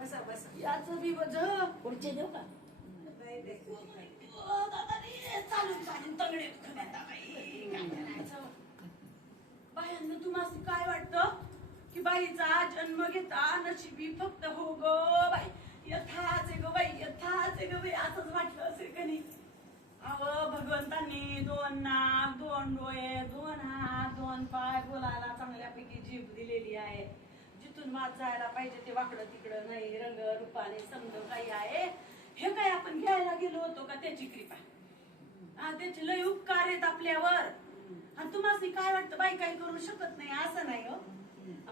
बसा बसा. याचं बी वज पुढचे देऊ का? चालून चालून तगडे दुखण्यात बाई. काय करायचं बायांना तुम्हाला काय वाटतं की बाईचा जन्म घेता नशिबी फक्त हो ग बाई, यथाच ग बाई, यथाच ग बाई, असंच वाटलं असेल का नाही? अव भगवंतांनी 2 नाक 2 डोळे 2 हात 2 पाय बोलायला चांगल्यापैकी जीभ दिलेली आहे. जिथून मात जायला पाहिजे ते वाकडं तिकडं नाही, रंग रूपाने समज काही आहे. हे काय आपण घ्यायला गेलो होतो का? त्याची कृपा, त्याचे लय उपकार आहेत आपल्यावर. आणि तुम्हाला काय वाटतं बाई काही करू शकत नाही? असं नाही हो.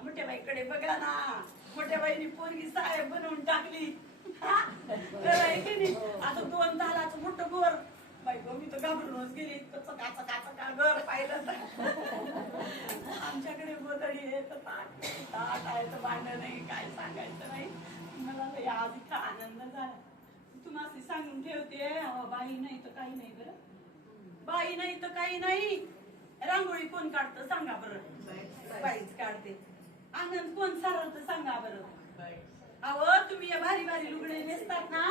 मोठ्या बाईकडे बघा ना, मोठ्या बाईनी पोरगी साहेब बनवून टाकली. आता 2 तालाचं मोठं घर बाई गो, मी तर घाबरूनच गेली. चकाचका घर पाहिलं आमच्याकडे गोधडी आहे तर ताट आहे तर भांडण नाही, काय सांगायचं नाही. मला लय आज इतका आनंद झाला. तुम्हाला सांगून ठेवते, बाई नाही तर काही नाही बरं, बाई नाही तर काही नाही. रांगोळी कोण काढतं सांगा बरं? बाईच काढते. आनंद कोण सारवतं सांगा बरं? अहो तुम्ही या भारी भारी लुगडे नेसतात ना,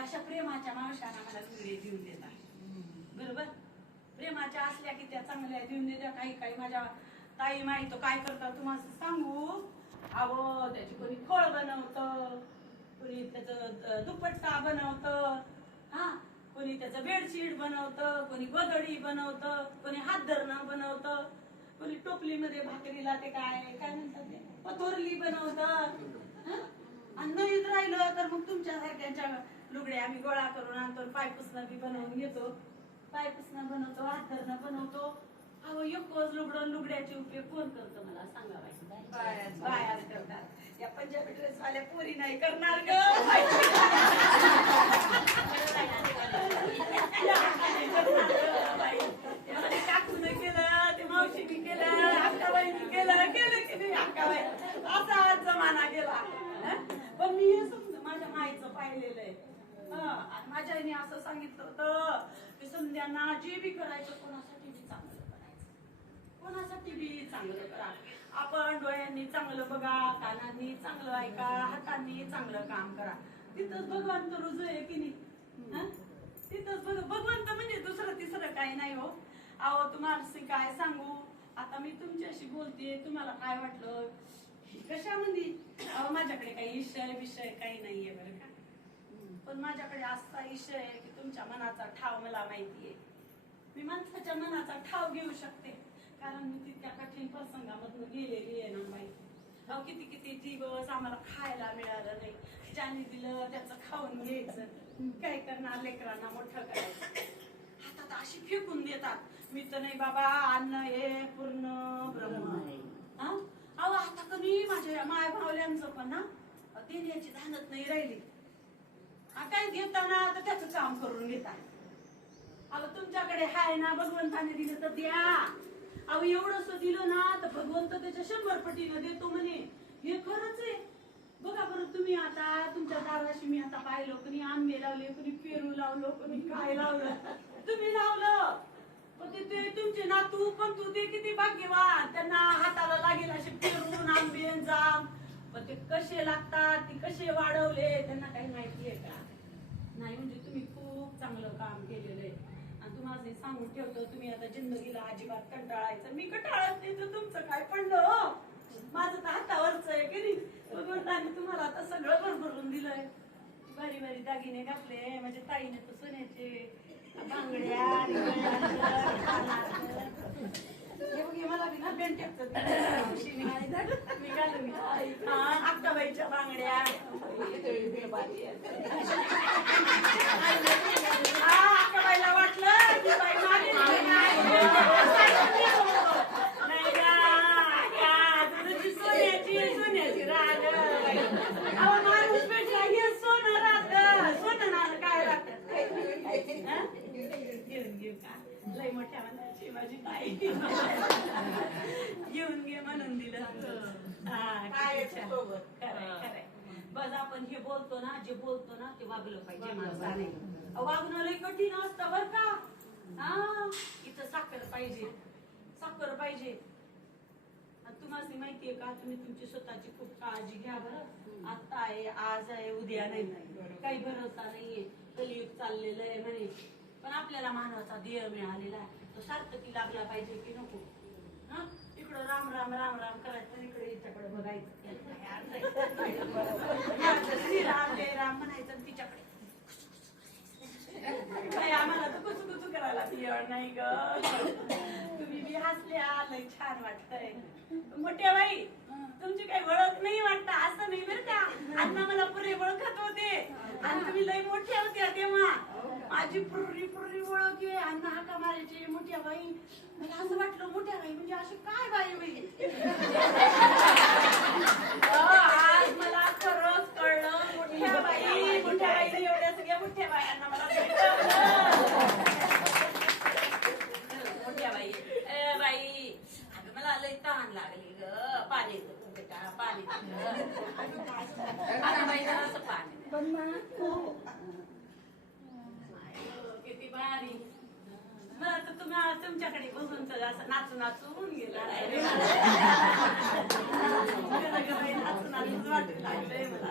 अशा प्रेमाच्या मावशांना मला लुगडे देऊन देतात. बरोबर? प्रेमाच्या असल्या की त्या चांगल्या देऊन देत्या. काही काही माझ्या ताई माई तो काय करतात तुम्हाला सांगू? अहो त्याची कोणी फळ बनवतं, कोणी त्याचं दुपट्टा बनवतं, हा, कोणी त्याचं बेडशीट बनवतं, कोणी गोधडी बनवतं, कोणी हात धरणं बनवतं, कोणी टोपलीमध्ये भाकरीला ते काय काय म्हणतात ते पथोरली बनवतं. आणि नाहीच राहिलं तर मग तुमच्यासारख्यांच्या लुगडे आम्ही गोळा करून आणतो, पायपुसणं बी बनवून घेतो, पायपुसणं बनवतो, हात धरणं बनवतो. अहो एकच लुगड्याचे उपयोग कोण करतं मला सांगा बाई? बायाच करतात. या पंजाबी ड्रेस वाल्या पोरी नाही करणार ग. काकूने केलं, ते मावशीने केलं, अक्काबाईने केलं, केलं की नाही अक्काबाई? असा जमाना गेला. पण मी हे समजा माझ्या माईचं पाहिलेलं आहे. माझ्या आईने असं सांगितलं होतं की समध्यांना जे बी करायचं कोणासाठी बी चांगलं करायचं, कोणासाठी बी चांगलं करा. आपण डोळ्यांनी चांगलं बघा, कानांनी चांगलं ऐका, हातांनी चांगलं काम करा. तिथंच भगवंत रुजू आहे की नाही? तिथंच भगवंत म्हणजे दुसरं तिसरं काही नाही हो. अहो तुम्हाला काय सांगू, आता मी तुमच्याशी बोलते, तुम्हाला काय वाटलं कशामध्ये? अहो माझ्याकडे काही विषय काही नाहीये बरं का. पण माझ्याकडे असा विषय आहे की तुमच्या मनाचा ठाव मला माहितीये. मी माणसाच्या मनाचा ठाव घेऊ शकते, कारण मी तितक्या कठीण प्रसंगामधून गेलेली आहे ना बाई. अहो किती किती दिवस आम्हाला खायला मिळालं नाही. ज्याने दिलं त्याचं खाऊन घ्यायचं, काय करणार, लेकरांना मोठं करायचं. हातात अशी फेकून देतात. मी तर नाही बाबा, अन्न हे पूर्ण ब्रह्म. अहो आता कमी माझ्या माय भावल्यांचं पण ना देण्याची धानत नाही राहिली. काय घेताना तर त्याचं काम करून घेता. अहो तुमच्याकडे हाय ना, भगवंताने दिलं तर द्या. अहो एवढंच दिलं ना तर भगवंत त्याच्या 100 पटीनं देतो म्हणे. हे खरंच आहे. बघा बरं तुम्ही आता तुमच्या दाराशी मी आता पाहिलं, कोणी आंबे लावले, कोणी पेरू लावलं, कोणी काय लावलं, तुम्ही लावलं. पण ते तुमचे नातू पण तू ते किती भाग्यवान, त्यांना हाताला लागेल असे पेरून आंबे जाम. पण ते कसे लागतात, ते कसे वाढवले त्यांना काही माहितीये का? नाही. म्हणजे तुम्ही खूप चांगलं काम केलेलं आहे. आणि तुम्हाला सांगून ठेवतो, तुम्ही आता जिंदगीला अजिबात कंटाळायचं. मी कंटाळत नाही तर तुमचं काय पडलं? माझं तर हातावरच आहे की नाही. भगवंताने तुम्हाला आता सगळं भरभरून दिलंय. भारी भारी दागिने घातले, म्हणजे ताईने तर सोन्याचे बांगड्या, मला बी ना बेंटेपचं मी घालून अक्काबाईच्या बांगड्या. अक्काबाईला वाटलं की बाई माझी सोन्याची राग. अहो माणूस भेटला हे सोनं राहत, सोनं ना काय राहत. घेऊन घेऊ का? लय मोठ्या मनाची माझी ताई. घेऊन घे म्हणून दिलं. खरंय. बस आपण हे बोलतो ना, जे बोलतो ना ते वागलं पाहिजे माणसाने. वागणं लय कठीण असतं बर का. इथं साखर पाहिजे, साखर पाहिजे. तुम्हाला माहितीये का तुम्ही तुमची स्वतःची खूप काळजी घ्या बरं. आता आहे, आज आहे, उद्या नाही. काही भरोसा नाहीये. कलियुग चाललेलं आहे म्हणे. पण आपल्याला मानवाचा देह मिळालेला आहे. तो सार्थकी लागला पाहिजे की नको? हा, इकडं राम राम राम राम करायचं, इकडे हिच्याकडे बघायचं. श्रीराम जय राम म्हणायचं आणि तिच्याकडे काय आम्हाला तर कुचू कुचू करायला बियाड नाही ग. तुम्ही बी हसल्या, लय छान वाटतंय. मोठ्या बाई तुमची काही ओळख नाही वाटतं, असं नाही बरं का. अण्णा मला पुरे ओळखत होते आणि तुम्ही लय मोठ्या होत्या तेव्हा. माझी पुरी पुरी ओळख आहे. अण्णा हाका मारायचे मोठ्या बाई. मला असं वाटलं मोठ्या बाई म्हणजे अशी काय बाई बाई. आज मला खरंच कळलं मोठ्या बाई. मोठ्या बाईने एवढ्या सगळ्या मोठ्या बायांना मला मोठ्या बाई. बाई अगं मला लय तहान लागली ग. पाणी बेटा पाणी. आता बाई जरासं पाणी. किती भारी. मला तर तुमच्याकडे बघून तर असं नाचू नाचून गेला. नाचू नाचून वाटत लागलंय मला.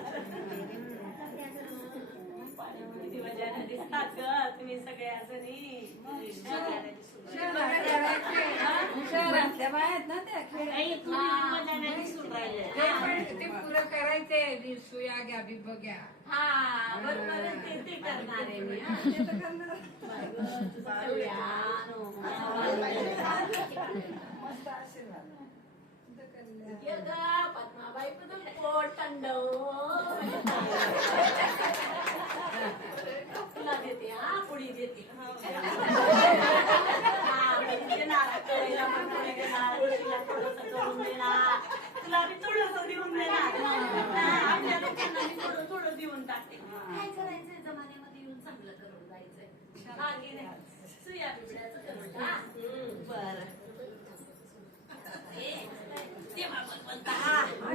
किती मजा दिसतात ग तुम्ही सगळ्या जणी. शहरातल्या बाहेर ना त्या ते पुरं करायचंय. सुया घ्या बी बघ्या. हा बरोबर ते करणार आहे मी. पद्माबाई पण पोट थंड तुला देते. हा पुडी देते. तुला मी थोडस देऊन देणार. आपल्या लोकांना मी थोडं थोडं देऊन टाकते. काय करायचंय जमान्यामध्ये येऊन चांगलं करून जायचंय.